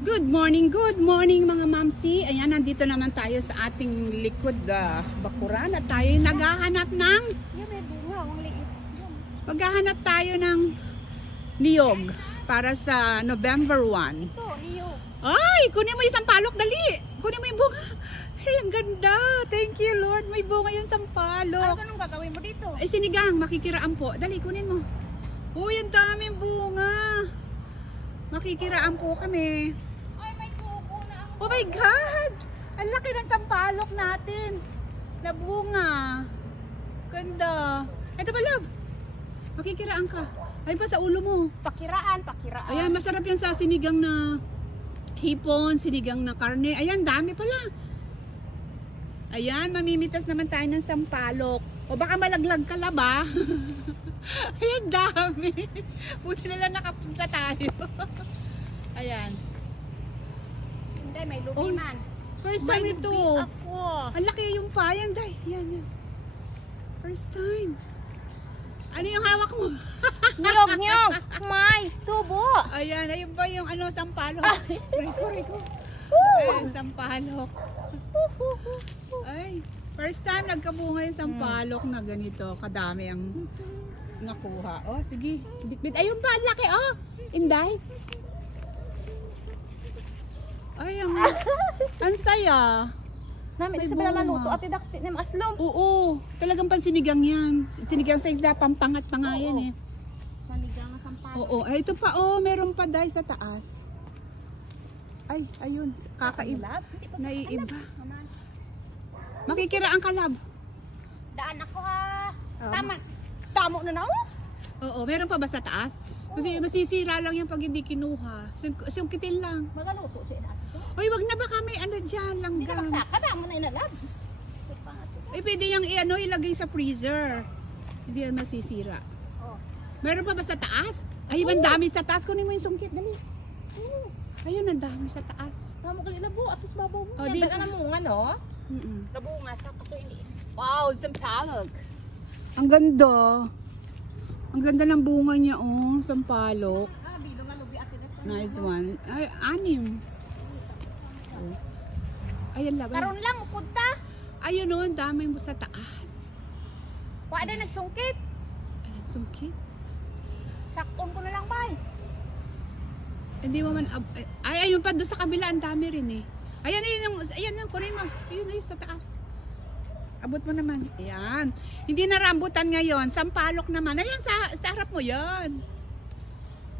Good morning mga mamsi. Ayan, nandito naman tayo sa ating likod bakuran at tayo naghahanap ng maghahanap tayo ng niyog para sa November 1. Ito, niyog. Ay, kunin mo yung sampalok, dali. Kunin mo yung bunga. Ay, ang ganda. Thank you, Lord. May bunga yung sampalok. Anong gagawin mo dito? Ay, sinigang, makikiraan po. Dali, kunin mo. Uy, ang daming bunga. Makikiraan po kami. Ay, may kuko na ako. Oh my God! Ang laki ng sampalok natin. Na bunga. Ganda. Ito ba, love? Makikiraan ka. Ay pa sa ulo mo. Pakiraan. Ayan, masarap yan sa sinigang na hipon, sinigang na karne. Ayan, dami pala. Ayan, mamimitas naman tayo ng sampalok. O baka malaglag ka, love, ah. Ayan, dami. Buti na lang nakapunta tayo. Ayan. Hindi, may lubi man. First time May ito. lubi ako. Ang laki yung payan, day. Yan. First time. Ano yung hawak mo? Niyog. May tubo. Ayan, ayun ba yung sampalok? Riko. Ayan, sampalok. Ay, first time nagkabunga yung sampalok na ganito. Kadami ang nakuha. Oh, sige. Bit. Ayun ba, ang laki, oh. Inday. Ay, ang saya. Namin, May sabi naman bunga. luto. Ate Dax, di naman aslom. Oo, talagang pansinigang yan. Sinigang sa isda, pampangat pa nga yan eh. Manigang na sampalok. Oo, ay ito pa, oh, meron pa dahil sa taas. Ay, ayun, kakaiba. Hindi pa sa Naiiba. kalab. Naman. Makikira ang kalab. Daan ako ha. Oh. Tamo na na oh. Oo, meron pa ba sa taas? Kasi masisira lang yan pag hindi kinuha. Sungkitin lang. Magaluto siya na. Uy, wag na ba kami dyan lang Hindi na magsaka. Damo na inalab. Ay, pwede yung ilagay sa freezer. Hindi yan masisira. Oh. Meron pa ba sa taas? Ay, ang dami sa taas. Kunin mo yung sungkit, dali. Ayun, ang dami sa taas. Tamo ka labo. Atos babaw mo. Oh, Yan, di- ba't ang munga no? Mm-mm. Labunga sa pato ini. Wow, sampalok. Ang ganda. Ang ganda ng bunga niya, oh. Sampalok. Bilo nga lubi ate Dax. Nice one. Ay, 6. Oh. Ayan, laban. Karon lang upunta. Ayun, oh. Ang dami mo sa taas. Wa na nagsungkit. Ay, sungkit. Sakon ko na lang bay. Hindi mo man, ay, ayun pa, doon sa kabila, ang dami rin eh. Ayan, ayan yung kunin mo. Ayun, sa taas. Abot mo naman. Ayan. Hindi na rambutan ngayon. Sampalok naman. Ayan, sa harap mo yan.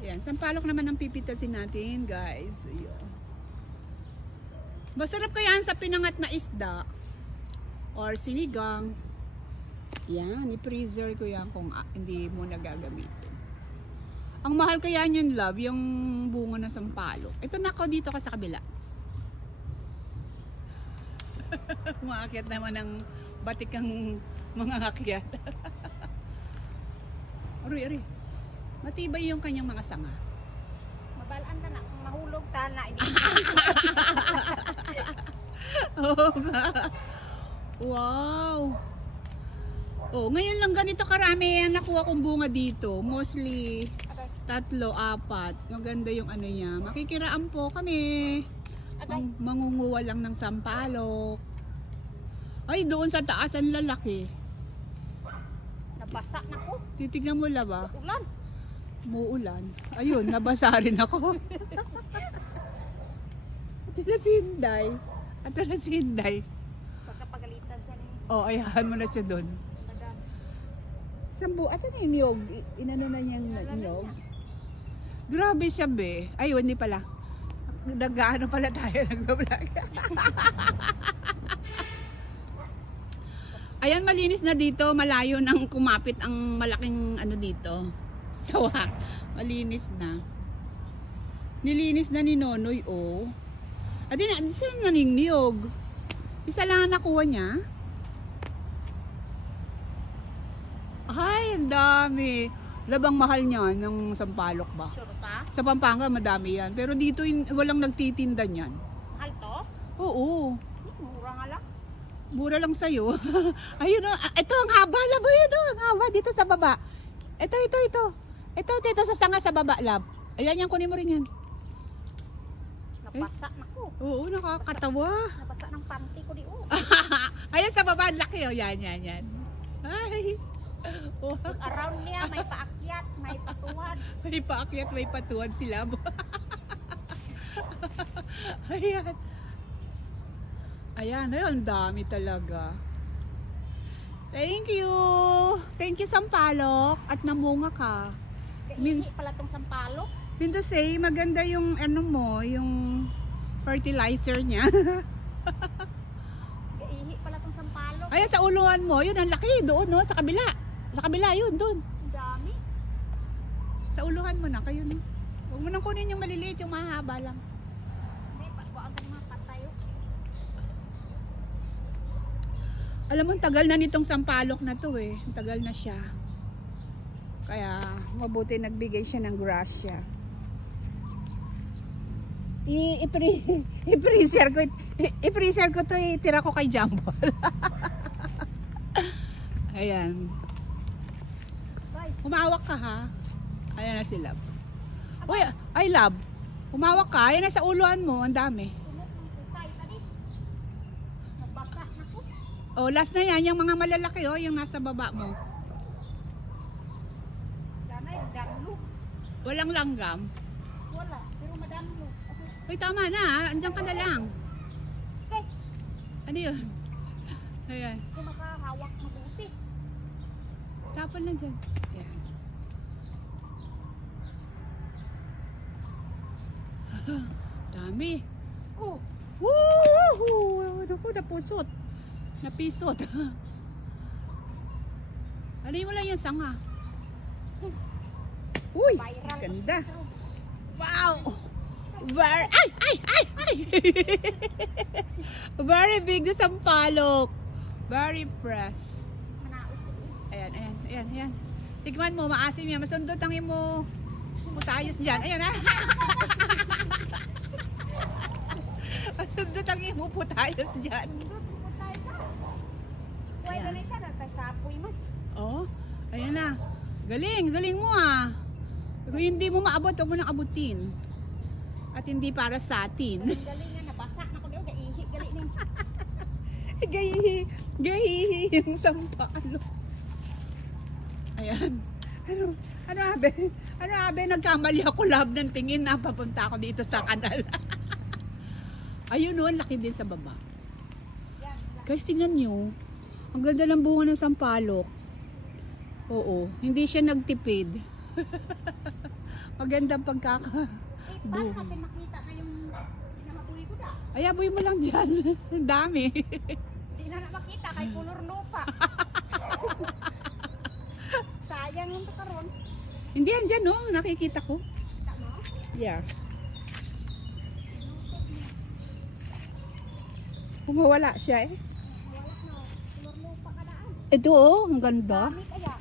Ayan, sampalok naman ang pipitasin natin, guys. Ayan. Masarap kaya sa pinangat na isda. Or sinigang. Yan, i-freezer ko yan kung hindi mo nagagamitin. Ang mahal kaya niyan, love, yung bunga ng sampalok. Ito na ako dito ka sa kabila. Umakyat naman ng batik ang mga akyat. Ari. Matibay yung kanyang mga sanga. Mabalaan ka na kung mahulog ta na ini. Oo nga. Wow. Oh, ngayon lang ganito karami ang nakuha kong bunga dito. Mostly 3, 4. Maganda yung niya. Makikiraan po kami. Mangunguha lang ng sampalok. Ay, doon sa taas ang lalaki. Nabasa na ko. Titignan mo ba? Ulan. Muulan. Ayun, nabasa rin ako. Ate na si Hinday. Pagkapagalitan siya ni Oh, ayahan mo na siya doon. Madam. Sambu, asan na yung niyog? Inano na niyang niyog? Grabe siya, be. Ay, hindi pala. Nag-ano pala tayo, nag-vlog. Ayan, malinis na dito. Malayo nang kumapit ang malaking dito. Sawa. Malinis na. Nilinis na ni Nonoy, oh. At saan na ning niyog? Isa lang ang nakuha niya. Ay, ang dami. Labang mahal niya ng sampalok ba? Sure ta? Sa Pampanga, madami yan. Pero dito, walang nagtitinda niyan. Mahal to? Oo. Mura nga lang. Mura lang sa'yo. Ayun o. Ito ang haba. Labo yun o. Ang haba dito sa baba. Ito. Ito dito sa sanga sa baba, lab. Ayan yan. Kunin mo rin yan. Nabasa na ko. Oo, nakakatawa. Nabasa ng panty ko di oh. Ayan sa baba, ang laki oh. Yan, yan, yan. Ay. Oh, Around niya may paakyat, may patuwad. may paakyat, may patuwad sila. Ayan. Ayan, ay, ang dami talaga. Thank you. Thank you, Sampalok. At namunga ka. Hindi pala tong sampalok. Mean to say, maganda yung ano mo, yung fertilizer niya. Ihi pala tong sampalok. Ayan, sa uluhan mo, yun ang laki. Doon, no? Sa kabila. Sa kabila, yun, doon. Ang dami. Sa uluhan mo na, kayo, no? Huwag mo nang kunin yung maliliit, yung mahaba lang. Hindi pa ko agad mapatay. Alam mo, ang tagal na nitong sampalok na to eh. Ang tagal na siya. Kaya, mabuti nagbigay siya ng grasya. I-freezer ko to, itira ko kay Jumbo. Ayan. Bye. Humawak ka ha. Ayan na si Love. Uy, ay Love. Humawak ka. Ayan na sa uluan mo. Ang dami. Sunod ng tutay tadi. Nabasa na ko. Oh, last na yan. Yung mga malalaki oh. Yung nasa baba mo. Danay, danlo. Walang langgam. Wala, pero madanlo. Uy, tama na ha. Andiyan ka na lang. Okay, Ano yun? Ayan. kung makahawak mabuti. Tapon na dyan. Ayan. Dami. Oh, Woo! Naku, napusot. Napisot. Ano mo lang yung sanga. Uy! viral. Ganda. Wow! Very, ay! Ay! Ay! Ay! Very big na sampalok. Very fresh. Manaot ko. Ayan, ayan, ayan, ayan. Tikman mo, maasim yan. Masundot ang imo putayos dyan. Ayan, ha? Masundot ang imo putayos dyan. Why Ayan. ganay ka na kay sapoy man. Oh, ayan na. Galing, galing mo ah. Kung hindi mo maabot, huwag mo nang abutin. At hindi para sa atin. Galing nga nabasa na ko daw gaihi gali ning. Gahihi, gahihi yung sampalo. Ayan. Ano abe? Ano abe? Nagkamali ako love ng tingin na papunta ako dito sa kanal. Ayun o, laki din sa baba. Yan. Guys, tingnan nyo. Ang ganda ng bunga ng sampalok. Oo, hindi siya nagtipid. Magandang pagkaka. Paano natin makita na yung pinamabuhi ko da? Ay, aboy mo lang dyan. Ang dami. Hindi na makita kay kulor lupa. Sayang yung karon. Hindi yan dyan, no? Nakikita ko. Kita mo? Yeah. Kumawala siya eh. Wala na. Kulor lupa ka daan. Ito oh, ang ganda. Dami kaya.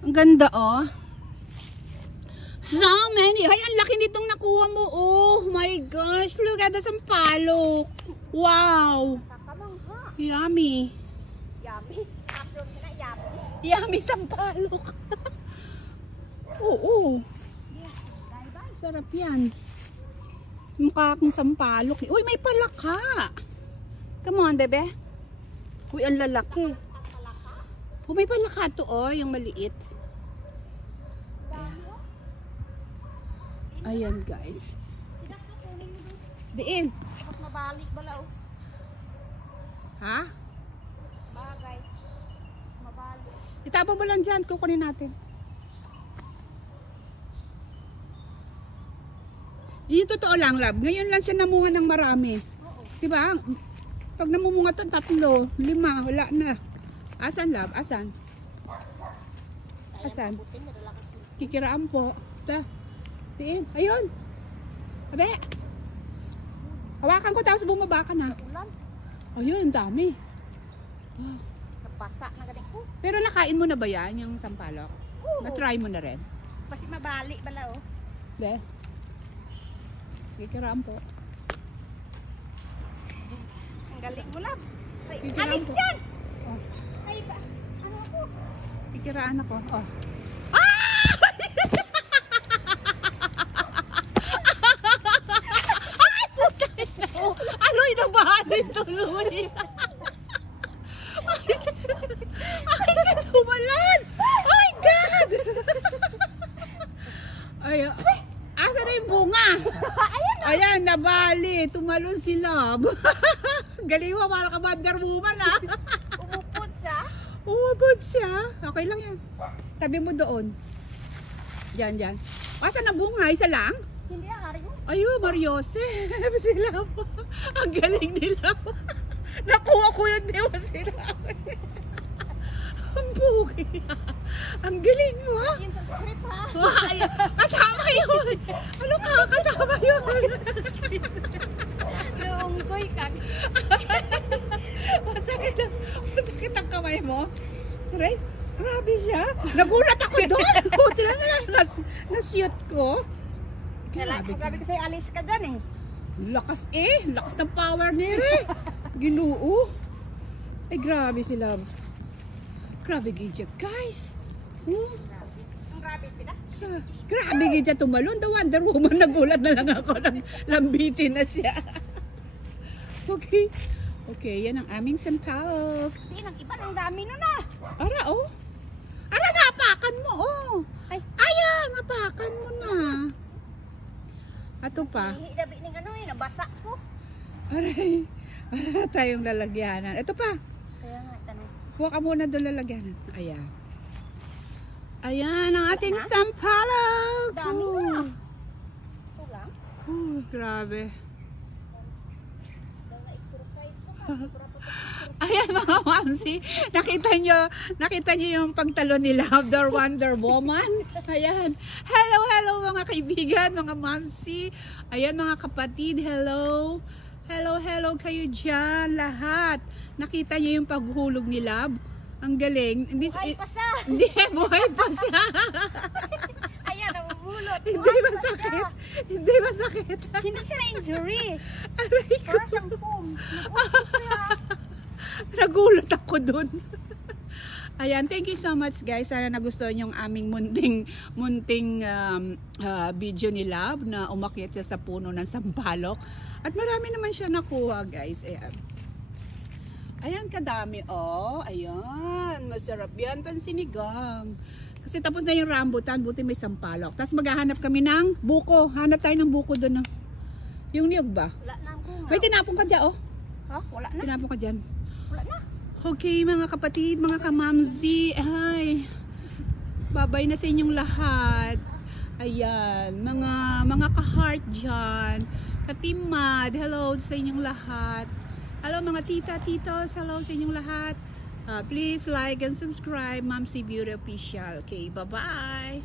Ang ganda oh. So many. Ay, ang laki nitong nakuha mo. Oh my gosh. Look at the sampalok. Wow. Kakamangha. Yummy. Yummy. After na yummy. Yummy sampalok. Oo. Yes. Bye-bye. Sarap yan. Mukha akong sampalok. Uy, may palaka. Come on, bebe. Uy, ang lalaki. Oh, may palaka to oh, yung maliit. Ayan guys. Tidak ka kunin mo doon. Diin. Tapos mabalik balaw. Ha? Bagay. Mabalik. Itapon mo lang dyan. Kukunin natin. Yung totoo lang, love. Ngayon lang siya namunga ng marami. Oo. Diba? Pag namumunga to, 3, 5, wala na. Asan, love? Asan? Asan? Buti na dala kasi. Kikiraan po. Ta. Diin. Ayun. Abe. Hawakan ko tapos bumaba ka na. Ulan. Ayun, dami. Wow. Napasa na galing ko. Pero nakain mo na ba yan, yung sampalok? Oo. Na-try mo na rin? Basi mabalik balaw. Be. Kikiraan po. Ang galing mo lang. Ay, Kikiraan alis po. dyan! Oh. Ay, ba? Ano ako? Kikiraan ako. Oh. Ay, puta! Ay, tuloy. Ay, katumalan. Oh my God. Ay, asa na yung bunga? Ayan, nabali. Tumalon si Love. Galing mo, para ka Wonder Woman, ha? Umupot siya. Umabot siya. Okay lang yan. Tabi mo doon. Diyan. Asa na bunga? Isa lang? Hindi ang hari mo. Ayun, Mariose. Sila pa. Ang galing nila. Nakuha ko yun, di ba sila? Ang bugi. Ang galing mo, ha? Yun sa script ha. Ay, kasama yun. Ano ka? Kasama yun. Luunggoy ka. Masakit ang kamay mo. Right? Grabe siya. Nagulat ako doon. Buti na lang na-shoot ko. Grabe ka. Grabe ko sa'yo, alis ka dyan eh. Lakas lakas ng power ni Re. Ginoo. Ay grabe sila. Grabe gidya guys. Ang rabbit pita. Grabe gidya tumalon. The Wonder Woman, nagulat na lang ako. Lambitin na siya. Okay, yan ang aming sampalok. Hindi, nang iba ng dami nun ah. Ara Ara, napakan mo Ay. Ayan, napakan mo na. Ato pa. Hihidabi ng ano eh, nabasa ko. Aray. Wala tayong lalagyanan. Ito pa. Kaya nga, tanong. Kuha ka muna doon lalagyanan. Ayan. Ayan ang ating sampalok. Dami Oh. na. Ito lang. Grabe. Daw na exercise ko ka. Ayan mga mamsi. Nakita nyo yung pagtalon ni Love, the Wonder Woman. Ayan. Hello mga kaibigan, mga mamsi. Ayan mga kapatid, hello. Hello kayo dyan, lahat. Nakita nyo yung paghulog ni Love? Ang galing. Buhay pa siya. Hindi, buhay pa siya. Ayan, namumulot. Hindi masakit. Hindi masakit. Hindi siya na-injury. Aray ko. Para siyang foam. Nag-upot siya. Nagulat ako dun. Ayan, thank you so much guys. Sana nagustuhan yung aming munting video ni Love na umakyat siya sa puno ng sampalok. At marami naman siya nakuha guys. Ayan kadami Ayan, masarap yan pansinigang. Kasi tapos na yung rambutan, buti may sampalok. Tapos maghahanap kami ng buko. Hanap tayo ng buko doon. Yung niyog ba? Wala na ang kungaw. May tinapon ka dyan Ha? Wala na. Tinapon ka dyan. Wala na. Okay mga kapatid, mga kamamzi, ay, babay na sa inyong lahat. Ayan, mga ka-heart dyan, katimad, hello sa inyong lahat. Hello mga tita, titos, hello sa inyong lahat. Please like and subscribe, Mamsi Beauty Official. Okay, bye-bye.